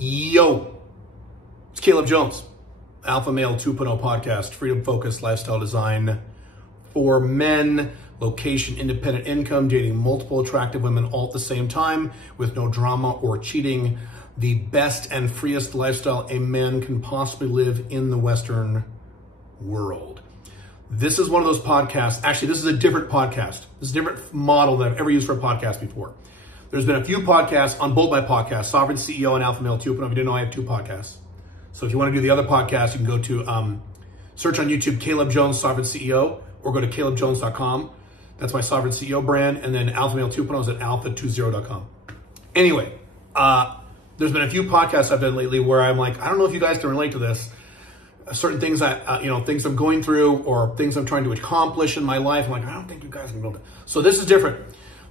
Yo, it's Caleb Jones, Alpha Male 2.0 podcast, freedom focused lifestyle design for men, location independent income, dating multiple attractive women all at the same time with no drama or cheating, the best and freest lifestyle a man can possibly live in the Western world. This is one of those podcasts. Actually, this is a different podcast. This is a different model than I've ever used for a podcast before. There's been a few podcasts on both my podcasts, Sovereign CEO and Alpha Male 2.0. If you didn't know, I have two podcasts. So if you want to do the other podcast, you can go to search on YouTube, Caleb Jones, Sovereign CEO, or go to calebjones.com. That's my Sovereign CEO brand. And then Alpha Male 2.0 is at alpha20.com. Anyway, there's been a few podcasts I've done lately where I'm like, I don't know if you guys can relate to this. Certain things things I'm going through or things I'm trying to accomplish in my life. I'm like, I don't think you guys can build it. So this is different.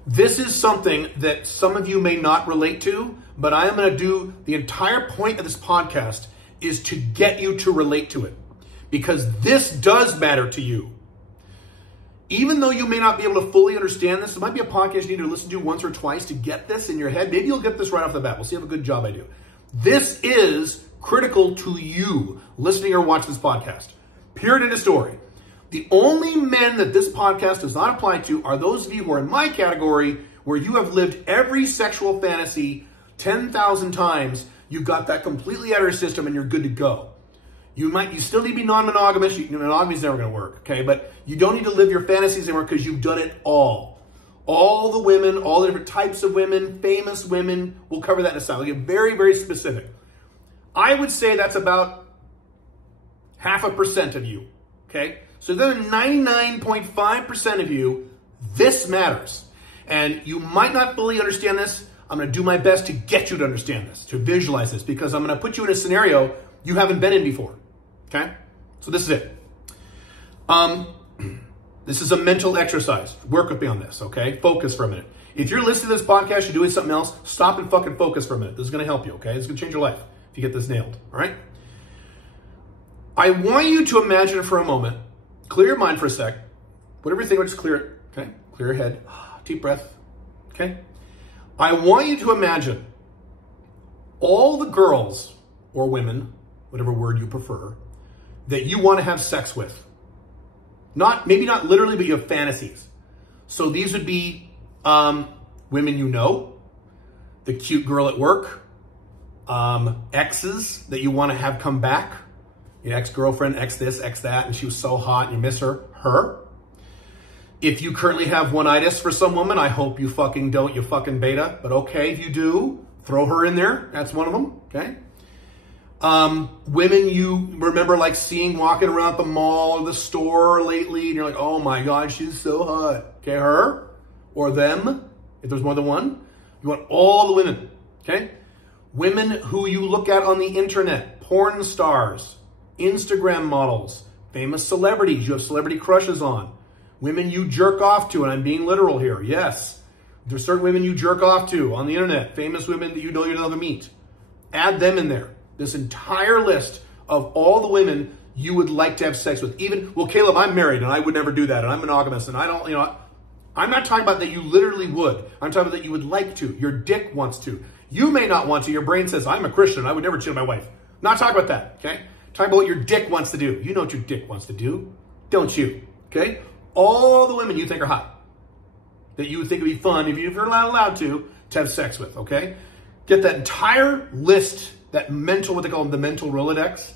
This is something that some of you may not relate to, but I am going to do the entire point of this podcast is to get you to relate to it, because this does matter to you. Even though you may not be able to fully understand this, it might be a podcast you need to listen to once or twice to get this in your head. Maybe you'll get this right off the bat. We'll see how good job I do. This is critical to you listening or watching this podcast. Period, end of story. The only men that this podcast does not apply to are those of you who are in my category where you have lived every sexual fantasy 10,000 times. You've got that completely out of your system and you're good to go. You still need to be non-monogamous. Monogamy is never going to work, okay? But you don't need to live your fantasies anymore because you've done it all. All the women, all the different types of women, famous women. We'll cover that in a second. We'll get very, very specific. I would say that's about 0.5% of you, okay? So then 99.5% of you, this matters. And you might not fully understand this. I'm going to do my best to get you to understand this, to visualize this, because I'm going to put you in a scenario you haven't been in before, okay? So this is it. This is a mental exercise. Work with me on this, okay? Focus for a minute. If you're listening to this podcast, you're doing something else, stop and fucking focus for a minute. This is going to help you, okay? This is going to change your life if you get this nailed, all right? I want you to imagine for a moment, clear your mind for a sec. Whatever you think, just clear it, okay? Clear your head. Deep breath, okay? I want you to imagine all the girls or women, whatever word you prefer, that you want to have sex with. Maybe not literally, but you have fantasies. So these would be women you know, the cute girl at work, exes that you want to have come back, your ex-girlfriend, ex this, ex that, and she was so hot and you miss her. If you currently have one-itis for some woman, I hope you fucking don't, you fucking beta. But okay, if you do, throw her in there. That's one of them, okay? Women you remember like seeing walking around the mall or the store lately, and you're like, oh my God, she's so hot. Okay, her or them, if there's more than one. You want all the women, okay? Women who you look at on the internet, porn stars, Instagram models, famous celebrities you have celebrity crushes on. Women you jerk off to, and I'm being literal here, yes. There's certain women you jerk off to on the internet, famous women that you know you'll never meet. Add them in there. This entire list of all the women you would like to have sex with. Even, well, Caleb, I'm married and I would never do that, and I'm monogamous, and I don't, I'm not talking about that you literally would. I'm talking about that you would like to. Your dick wants to. You may not want to. Your brain says, I'm a Christian. I would never cheat on my wife. Not talking about that, okay? Talking about what your dick wants to do. You know what your dick wants to do, don't you? Okay? All the women you think are hot, that you would think would be fun if you're allowed to have sex with, okay? Get that entire list, that mental, what they call the mental Rolodex.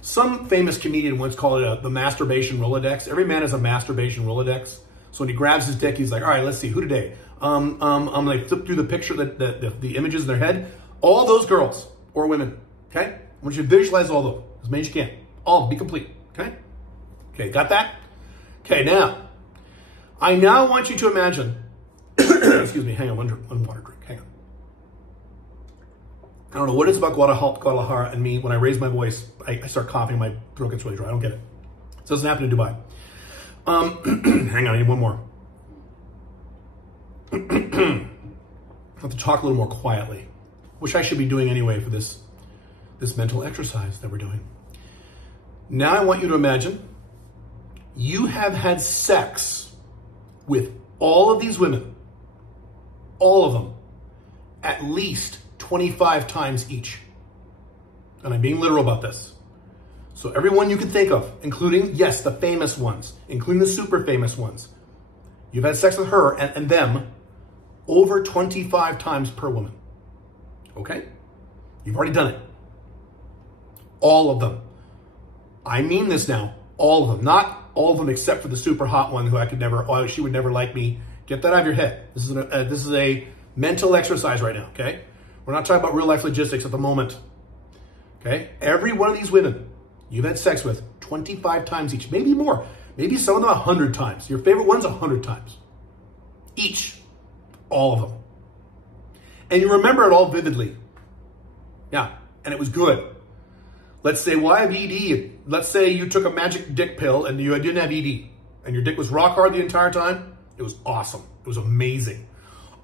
Some famous comedian once called it the masturbation Rolodex. Every man has a masturbation Rolodex. So when he grabs his dick, he's like, all right, let's see, who today? I'm like flip through the picture, the images in their head. All those girls or women, okay? I want you to visualize all of them, as many as you can. All, be complete, okay? Okay, got that? Okay, now, I now want you to imagine, excuse me, hang on, one water drink, hang on. I don't know what it's about Guadalajara and me. When I raise my voice, I start coughing, my throat gets really dry. I don't get it. It doesn't happen in Dubai. Hang on, I need one more. I have to talk a little more quietly, which I should be doing anyway for this mental exercise that we're doing. Now I want you to imagine you have had sex with all of these women, all of them, at least 25 times each. And I'm being literal about this. So everyone you can think of, including, yes, the famous ones, including the super famous ones, you've had sex with her and them over 25 times per woman. Okay? You've already done it. All of them. I mean this now. All of them. Not all of them except for the super hot one who I could never, oh, she would never like me. Get that out of your head. This is a mental exercise right now, okay? We're not talking about real life logistics at the moment. Okay? Every one of these women you've had sex with 25 times each, maybe more. Maybe some of them 100 times. Your favorite ones 100 times. Each. All of them. And you remember it all vividly. Yeah, and it was good. Let's say, well, I have ED. Let's say you took a magic dick pill and you didn't have ED. And your dick was rock hard the entire time. It was awesome. It was amazing.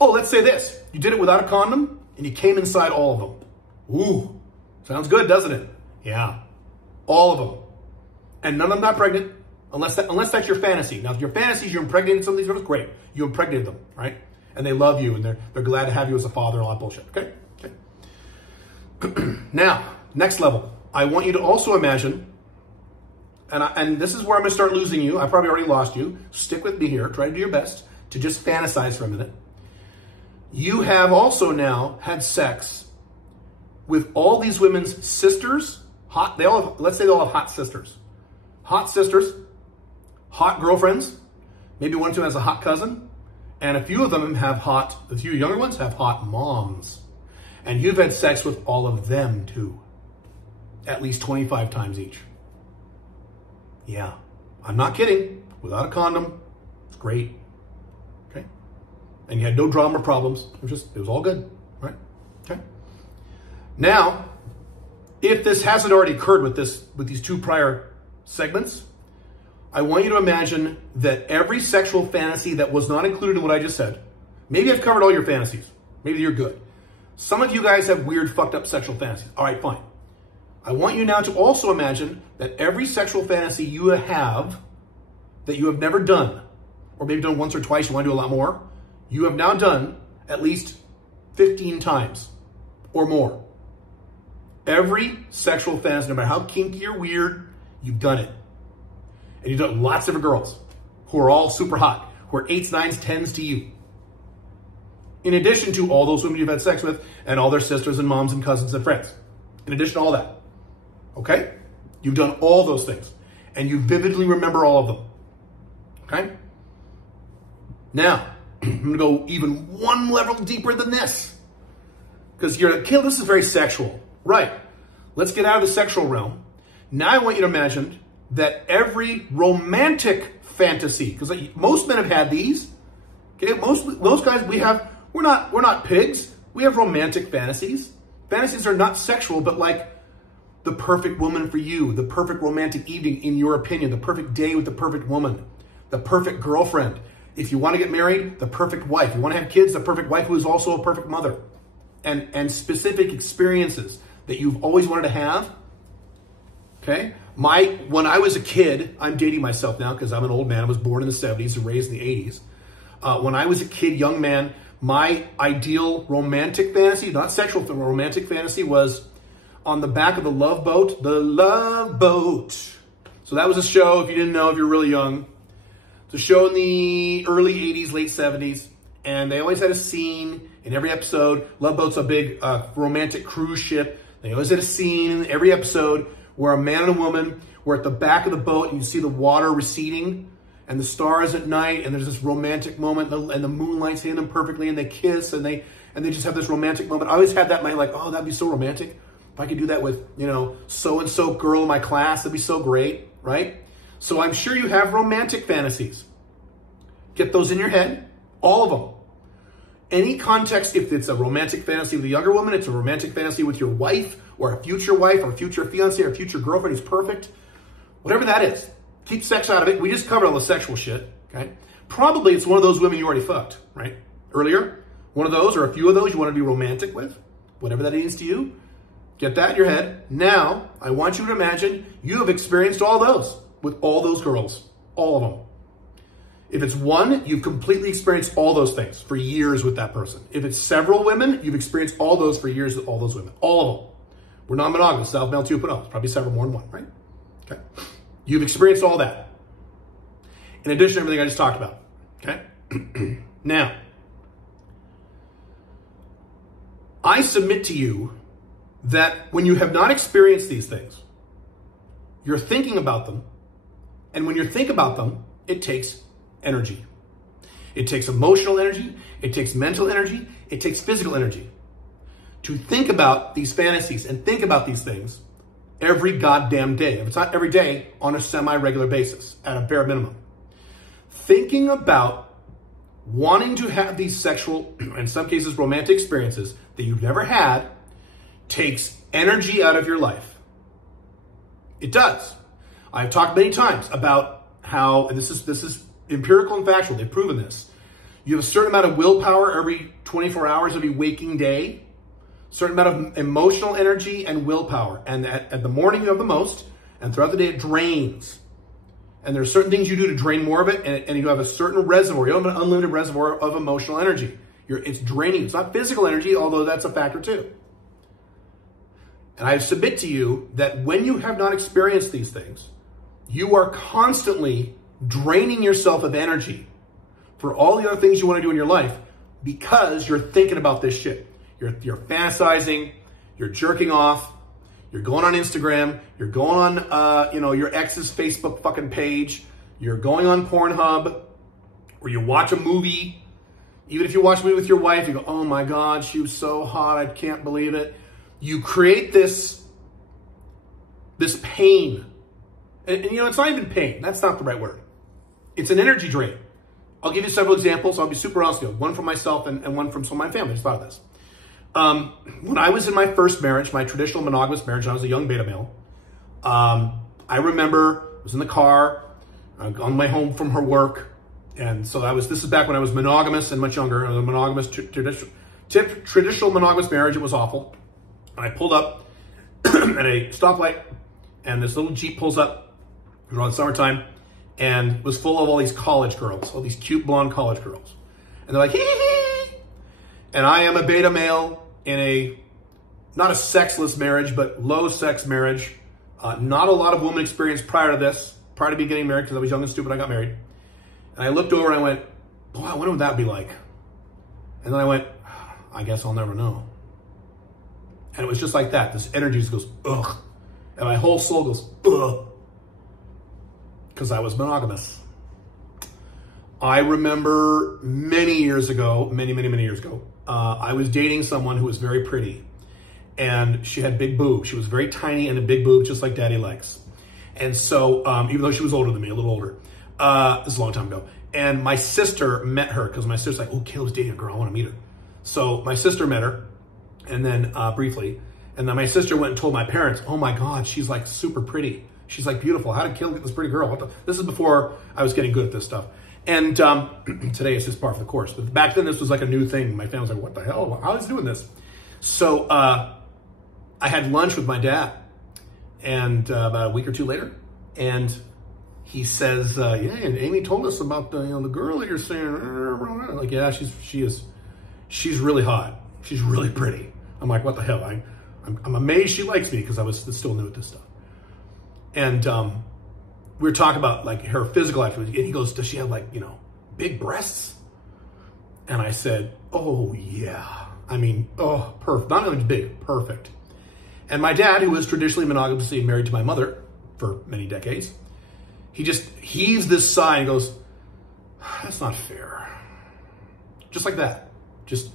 Oh, let's say this. You did it without a condom and you came inside all of them. Ooh, sounds good, doesn't it? Yeah, all of them. And none of them got pregnant unless that's your fantasy. Now, if your fantasy is you impregnated some of these girls, great. You impregnated them, right? And they love you and they're glad to have you as a father and all that bullshit, okay? Okay. Now, next level. I want you to also imagine, and this is where I'm going to start losing you. I probably already lost you. Stick with me here. Try to do your best to just fantasize for a minute. You have also now had sex with all these women's sisters. Let's say they all have hot sisters. Hot sisters, hot girlfriends, maybe one or two has a hot cousin, and a few of them have the few younger ones have hot moms. And you've had sex with all of them too. At least 25 times each. Yeah, I'm not kidding. Without a condom, it's great. Okay? And you had no drama or problems. It was all good, right? Okay? Now, if this hasn't already occurred with these two prior segments, I want you to imagine that every sexual fantasy that was not included in what I just said, maybe I've covered all your fantasies. Maybe you're good. Some of you guys have weird, fucked up sexual fantasies. All right, fine. I want you now to also imagine that every sexual fantasy you have that you have never done, or maybe done once or twice, you want to do a lot more, you have now done at least 15 times or more. Every sexual fantasy, no matter how kinky or weird, you've done it. And you've done lots of different girls who are all super hot, who are 8s, 9s, 10s to you. In addition to all those women you've had sex with and all their sisters and moms and cousins and friends. In addition to all that. Okay? You've done all those things. And you vividly remember all of them. Okay? Now, I'm going to go even one level deeper than this. Because you're like, Caleb, this is very sexual. Right. Let's get out of the sexual realm. Now I want you to imagine that every romantic fantasy, because most men have had these. Okay? Most guys, we're not pigs. We have romantic fantasies. Fantasies are not sexual, but like the perfect woman for you, the perfect romantic evening in your opinion, the perfect day with the perfect woman, the perfect girlfriend. If you want to get married, the perfect wife. You want to have kids, the perfect wife who is also a perfect mother. And specific experiences that you've always wanted to have. Okay? When I was a kid, I'm dating myself now because I'm an old man. I was born in the 70s and raised in the 80s. When I was a kid, young man, my ideal romantic fantasy, not sexual, but romantic fantasy was on the back of the Love Boat. The Love Boat. So that was a show, if you didn't know, if you're really young. It's a show in the early 80s, late 70s. And they always had a scene in every episode. Love Boat's a big romantic cruise ship. They always had a scene in every episode where a man and a woman were at the back of the boat and you see the water receding and the stars at night, and there's this romantic moment, and the moonlight's hitting them perfectly, and they kiss, and they just have this romantic moment. I always had that in my like, oh, that'd be so romantic. If I could do that with, so-and-so girl in my class, that'd be so great, right? So I'm sure you have romantic fantasies. Get those in your head, all of them. Any context, if it's a romantic fantasy with a younger woman, it's a romantic fantasy with your wife, or a future wife, or future fiance, or future girlfriend who's perfect. Whatever that is. Keep sex out of it. We just covered all the sexual shit, okay? Probably it's one of those women you already fucked, right? Earlier. One of those or a few of those you want to be romantic with. Whatever that means to you. Get that in your head. Now, I want you to imagine you have experienced all those with all those girls. All of them. If it's one, you've completely experienced all those things for years with that person. If it's several women, you've experienced all those for years with all those women. All of them. We're non-monogamous, alpha male 2.0. It's probably several more than one, right? Okay. You've experienced all that. In addition to everything I just talked about, okay? Now, I submit to you that when you have not experienced these things, you're thinking about them, and when you think about them, it takes energy. It takes emotional energy, it takes mental energy, it takes physical energy to think about these fantasies and think about these things every goddamn day. If it's not every day, on a semi-regular basis, at a bare minimum. Thinking about wanting to have these sexual, in some cases romantic experiences that you've never had takes energy out of your life. It does. I've talked many times about how, and this is empirical and factual, they've proven this. You have a certain amount of willpower every 24 hours of your waking day, certain amount of emotional energy and willpower. And at the morning you have the most, and throughout the day it drains. And there are certain things you do to drain more of it, and you have a certain reservoir. You don't have an unlimited reservoir of emotional energy. It's draining. It's not physical energy, although that's a factor too. And I submit to you that when you have not experienced these things, you are constantly draining yourself of energy for all the other things you want to do in your life because you're thinking about this shit. You're fantasizing, you're jerking off, you're going on Instagram, you're going on your ex's Facebook fucking page, you're going on Pornhub, or you watch a movie. Even if you watch a movie with your wife, you go, oh my God, she was so hot, I can't believe it. You create this pain. And it's not even pain. That's not the right word. It's an energy drain. I'll give you several examples. I'll be super honest with you. One from myself and one from some of my family. I just thought of this. When I was in my first marriage, my traditional monogamous marriage, I was a young beta male. I remember I was in the car on my home from her work. And so this is back when I was monogamous and much younger. I was a monogamous, traditional monogamous marriage. It was awful. And I pulled up at a stoplight, and this little Jeep pulls up. It was around summertime, and it was full of all these college girls, all these cute blonde college girls. And they're like, hee hee hee. And I am a beta male in not a sexless marriage, but low sex marriage. Not a lot of woman experience prior to this, prior to me getting married, because I was young and stupid, I got married. And I looked over and I went, boy, I wonder what that would be like. And then I went, I guess I'll never know. And it was just like that. This energy just goes, ugh. And my whole soul goes, ugh. Because I was monogamous. I remember many years ago, many years ago, I was dating someone who was very pretty. And she had big boobs. She was very tiny and a big boob, just like daddy likes. And so, even though she was older than me, a little older, this is a long time ago. And my sister met her, because my sister's like, oh, Caleb's dating a girl, I want to meet her. So my sister met her. And then briefly, and then my sister went and told my parents, oh my God, she's like super pretty. She's like beautiful. How did Caleb get this pretty girl? This is before I was getting good at this stuff. And today it's just par for the course. But back then this was like a new thing. My family was like, what the hell? How is he doing this? So I had lunch with my dad, and about a week or two later, and he says, yeah, and Amy told us about the girl that you're saying. Like, yeah, she's really hot. She's really pretty. I'm like, what the hell? I'm amazed she likes me, because I was still new at this stuff. And we were talking about like her physical attributes, and he goes, does she have like, big breasts? And I said, oh yeah. I mean, oh, perfect. Not only big, perfect. And my dad, who was traditionally monogamously married to my mother for many decades, he just heaves this sigh and goes, that's not fair. Just like that. Just,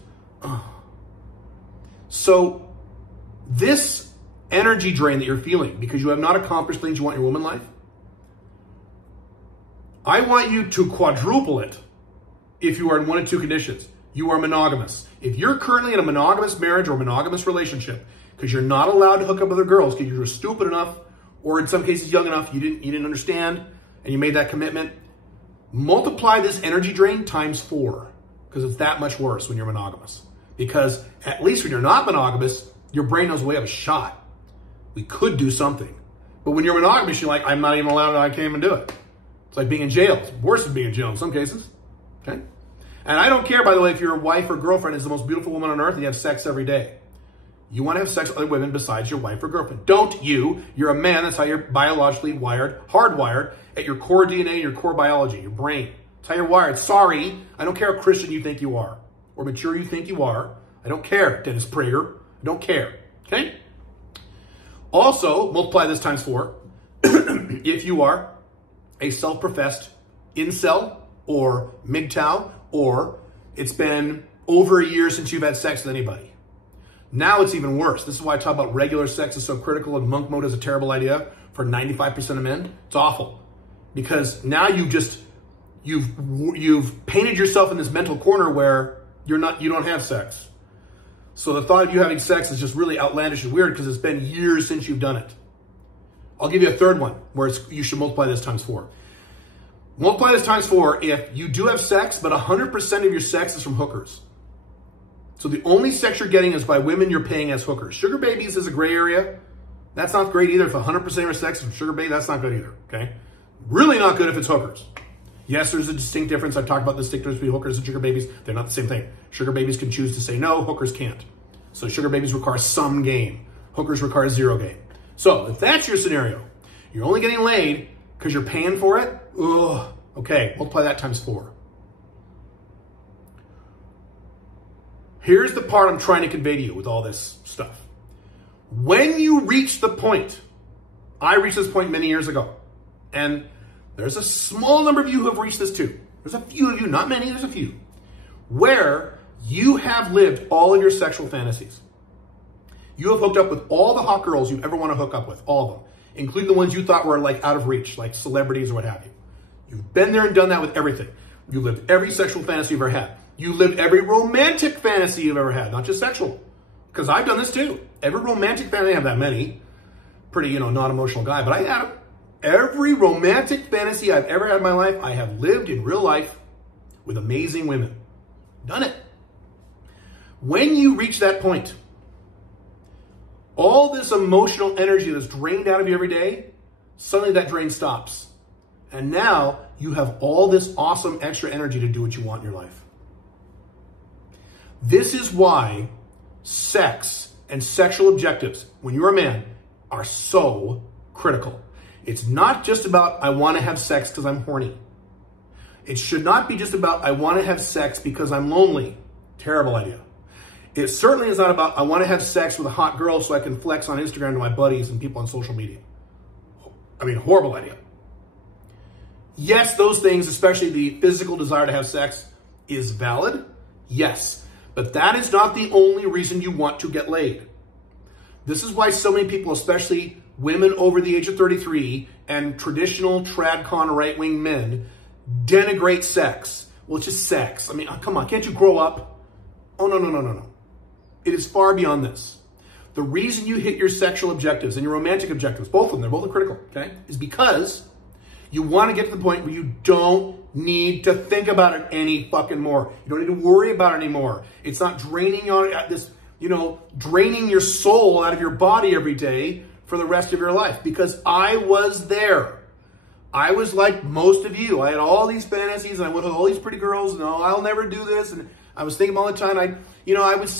So this energy drain that you're feeling because you have not accomplished things you want in your woman life, I want you to quadruple it if you are in one of two conditions. You are monogamous. If you're currently in a monogamous marriage or monogamous relationship, because you're not allowed to hook up with other girls because you're stupid enough, or in some cases young enough, you didn't understand, and you made that commitment, multiply this energy drain times 4, because it's that much worse when you're monogamous. Because at least when you're not monogamous, your brain knows we have a shot. We could do something. But when you're monogamous, you're like, I'm not even allowed, I can't even do it. It's like being in jail. It's worse than being in jail in some cases. Okay? And I don't care, by the way, if your wife or girlfriend is the most beautiful woman on earth and you have sex every day. You want to have sex with other women besides your wife or girlfriend. Don't you. You're a man. That's how you're biologically wired, hardwired at your core DNA, your core biology, your brain. That's how you're wired. Sorry. I don't care how Christian you think you are or mature you think you are. I don't care, Dennis Prager. I don't care. Okay? Also, multiply this times 4. If you are a self-professed incel or MGTOW, or it's been over a year since you've had sex with anybody. Now it's even worse. This is why I talk about regular sex is so critical and monk mode is a terrible idea for 95% of men. It's awful. Because now you've painted yourself in this mental corner where you don't have sex. So the thought of you having sex is just really outlandish and weird because it's been years since you've done it. I'll give you a third one where you should multiply this times 4. Multiply this times 4 if you do have sex, but 100% of your sex is from hookers. So the only sex you're getting is by women you're paying as hookers. Sugar babies is a gray area. That's not great either. If 100% of your sex is from sugar baby, that's not good either, okay? Really not good if it's hookers. Yes, there's a distinct difference. I've talked about the distinct difference between hookers and sugar babies. They're not the same thing. Sugar babies can choose to say no, hookers can't. So sugar babies require some game. Hookers require 0 game. So if that's your scenario, you're only getting laid because you're paying for it, ugh, okay, multiply that times 4. Here's the part I'm trying to convey to you with all this stuff. When you reach the point, I reached this point many years ago, and there's a small number of you who have reached this too. There's a few of you, not many, there's a few, where you have lived all of your sexual fantasies. You have hooked up with all the hot girls you ever want to hook up with, all of them, including the ones you thought were like out of reach, like celebrities or what have you. You've been there and done that with everything. You lived every sexual fantasy you've ever had. You lived every romantic fantasy you've ever had, not just sexual. Because I've done this too. Every romantic fantasy, I have that many. Pretty, non-emotional guy, but I have every romantic fantasy I've ever had in my life, I have lived in real life with amazing women. Done it. When you reach that point, all this emotional energy that's drained out of you every day, suddenly that drain stops. And now you have all this awesome extra energy to do what you want in your life. This is why sex and sexual objectives, when you're a man, are so critical. It's not just about, I want to have sex because I'm horny. It should not be just about, I want to have sex because I'm lonely. Terrible idea. It certainly is not about, I want to have sex with a hot girl so I can flex on Instagram to my buddies and people on social media. I mean, horrible idea. Yes, those things, especially the physical desire to have sex, is valid. Yes. But that is not the only reason you want to get laid. This is why so many people, especially women over the age of 33 and traditional tradcon right-wing men, denigrate sex. Well, it's just sex. I mean, come on, can't you grow up? Oh, no. It is far beyond this. The reason you hit your sexual objectives and your romantic objectives, both of them, they're both critical, okay, is because you want to get to the point where you don't need to think about it any fucking more. You don't need to worry about it anymore. It's not draining on this, draining your soul out of your body every day for the rest of your life. Because I was there. I was like most of you. I had all these fantasies and I went with all these pretty girls. No, I'll never do this. And I was thinking all the time. I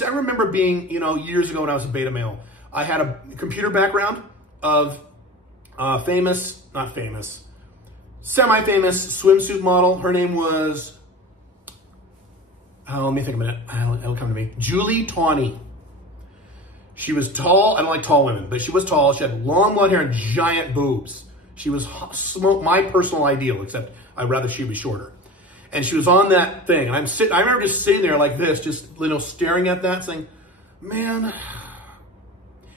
remember being, years ago when I was a beta male, I had a computer background of semi-famous swimsuit model. Her name was, let me think a minute. It'll come to me. Julie Tawney. She was tall. I don't like tall women, but she was tall. She had long blonde hair and giant boobs. She was my personal ideal, except I'd rather she be shorter. And she was on that thing. And I remember just sitting there like this, just, staring at that, saying, man,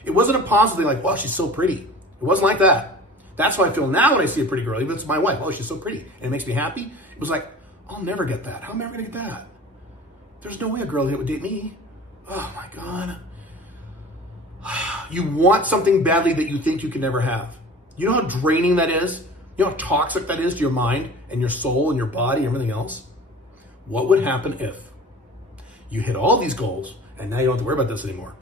it wasn't a positive thing like, wow, she's so pretty. It wasn't like that. That's how I feel now when I see a pretty girl, even if it's my wife. Oh, she's so pretty. And it makes me happy. It was like, I'll never get that. How am I ever going to get that? There's no way a girl would date me. Oh, my God. You want something badly that you think you can never have. You know how draining that is? You know how toxic that is to your mind and your soul and your body and everything else? What would happen if you hit all these goals and now you don't have to worry about this anymore?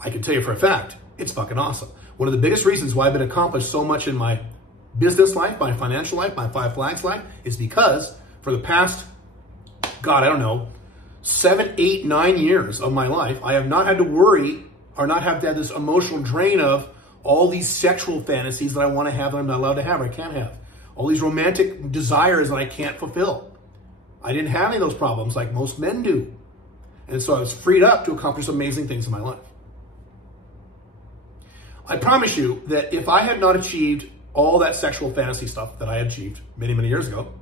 I can tell you for a fact, it's fucking awesome. One of the biggest reasons why I've been accomplished so much in my business life, my financial life, my Five Flags life, is because for the past, 7, 8, 9 years of my life, I have not had to worry or not have to have this emotional drain of all these sexual fantasies that I want to have that I'm not allowed to have or I can't have. All these romantic desires that I can't fulfill. I didn't have any of those problems like most men do. And so I was freed up to accomplish amazing things in my life. I promise you that if I had not achieved all that sexual fantasy stuff that I achieved many, many years ago,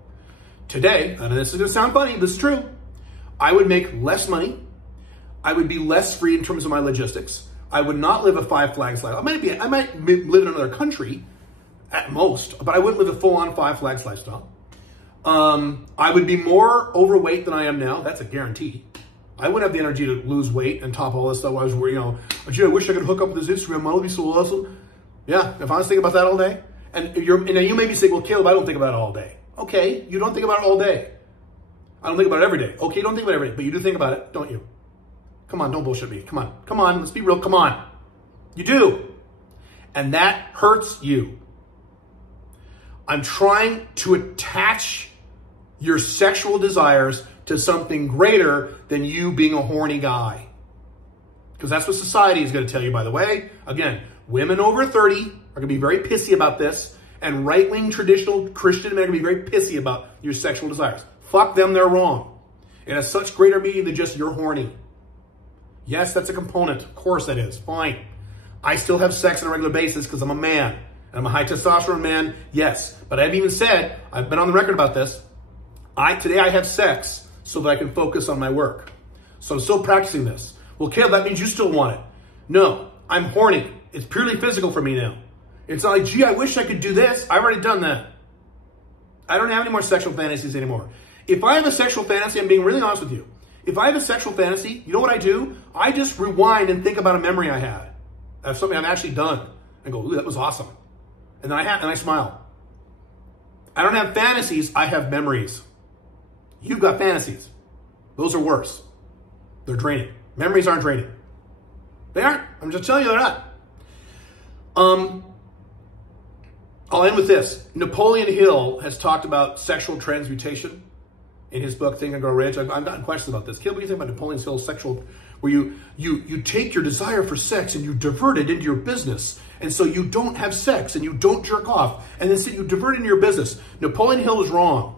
today, and this is going to sound funny, this is true, I would make less money. I would be less free in terms of my logistics. I would not live a Five Flags life. I might live in another country at most, but I wouldn't live a full-on Five Flags lifestyle. I would be more overweight than I am now. That's a guarantee. I wouldn't have the energy to lose weight and top all this stuff. I was worried, gee, I wish I could hook up with this Instagram model. It'd be so awesome. Yeah, if I was thinking about that all day, and you may be saying, well, Caleb, I don't think about it all day. Okay, you don't think about it all day. I don't think about it every day. Okay, you don't think about it every day, but you do think about it, don't you? Come on, don't bullshit me. Come on, let's be real. Come on. You do. And that hurts you. I'm trying to attach your sexual desires to something greater than you being a horny guy. Because that's what society is going to tell you, by the way. Again, women over 30 are going to be very pissy about this, and right-wing traditional Christian men are going to be very pissy about your sexual desires. Fuck them, they're wrong. It has such greater meaning than just you're horny. Yes, that's a component. Of course that is. Fine. I still have sex on a regular basis because I'm a man. And I'm a high testosterone man. Yes. But I've even said, I've been on the record about this, today I have sex so that I can focus on my work. So I'm still practicing this. Well, Caleb, that means you still want it. No, I'm horny. It's purely physical for me now. It's not like, gee, I wish I could do this. I've already done that. I don't have any more sexual fantasies anymore. If I have a sexual fantasy, I'm being really honest with you. If I have a sexual fantasy, you know what I do? I just rewind and think about a memory I had of something I've actually done and go, ooh, that was awesome. And then I smile. I don't have fantasies, I have memories. You've got fantasies. Those are worse. They're draining. Memories aren't draining. They aren't. I'm just telling you they're not. I'll end with this. Napoleon Hill has talked about sexual transmutation in his book, Think and Grow Rich. I've gotten questions about this. Caleb, what do you think about Napoleon Hill's sexual, where you take your desire for sex and you divert it into your business. And so you don't have sex and you don't jerk off. And then so you divert it into your business. Napoleon Hill is wrong.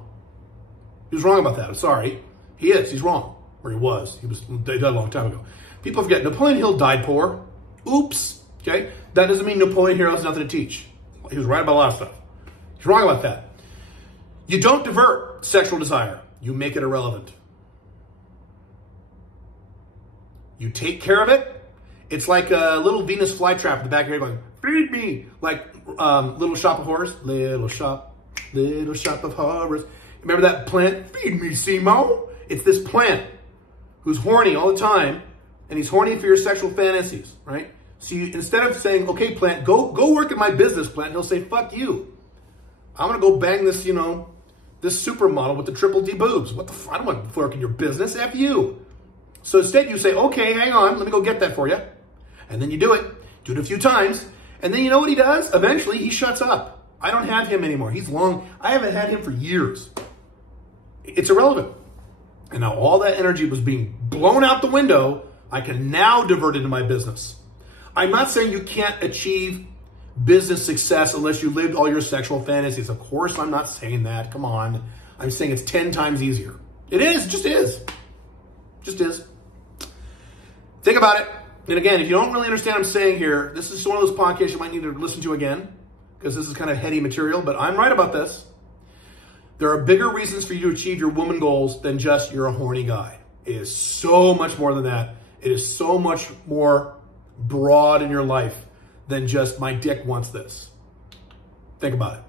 He was wrong about that. I'm sorry. He is. He's wrong. Or he was. He died a long time ago. People forget, Napoleon Hill died poor. Oops. Okay? That doesn't mean Napoleon Hill has nothing to teach. He was right about a lot of stuff. He's wrong about that. You don't divert sexual desire. You make it irrelevant. You take care of it. It's like a little Venus flytrap in the back of your head going, feed me. Like Little Shop of Horrors. Little shop of horrors. Remember that plant? Feed me, Simo. It's this plant who's horny all the time, and he's horny for your sexual fantasies, right? So instead of saying, okay, plant, go work at my business, plant, he'll say, fuck you. I'm going to go bang this, this supermodel with the triple D boobs. What the fuck? I don't want to work in your business. F you. So instead you say, okay, hang on. Let me go get that for you. And then you do it. Do it a few times. And then you know what he does? Eventually he shuts up. I don't have him anymore. He's long. I haven't had him for years. It's irrelevant. And now all that energy was being blown out the window. I can now divert it into my business. I'm not saying you can't achieve business success unless you lived all your sexual fantasies. Of course, I'm not saying that. Come on. I'm saying it's 10 times easier. It is. Just is. Just is. Think about it. And again, if you don't really understand what I'm saying here, this is one of those podcasts you might need to listen to again because this is kind of heady material, but I'm right about this. There are bigger reasons for you to achieve your woman goals than just you're a horny guy. It is so much more than that. It is so much more broad in your life than just my dick wants this. Think about it.